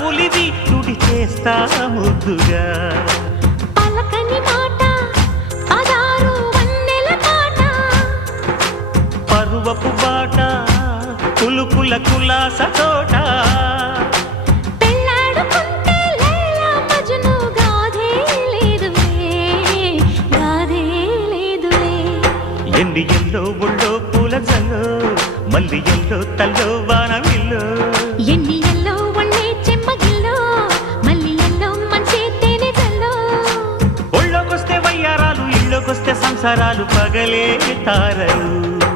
ఉలివి తుడి చేస్తా ముద్దుగా పలకని మాట పదారు వన్నెల పాట పరువపు బాట కులుకుల కులాస తోట పెళ్ళాడుకుంటే లైలా మజ్ను గాథే లేదులే ఎండి ఎల్లో ఒళ్ళో పూల జల్లో మల్లి ఎల్లో తల్లో వానవిల్లో ఎన్ని ఎల్లో ఒళ్ళే చెమ్మగిల్లో మల్లి ఎల్లో మంచి తేనె జల్లో ఒళ్ళోకొస్తే వయ్యారాలు ఇళ్ళోకొస్తే సంసారాలు పగలే తారలు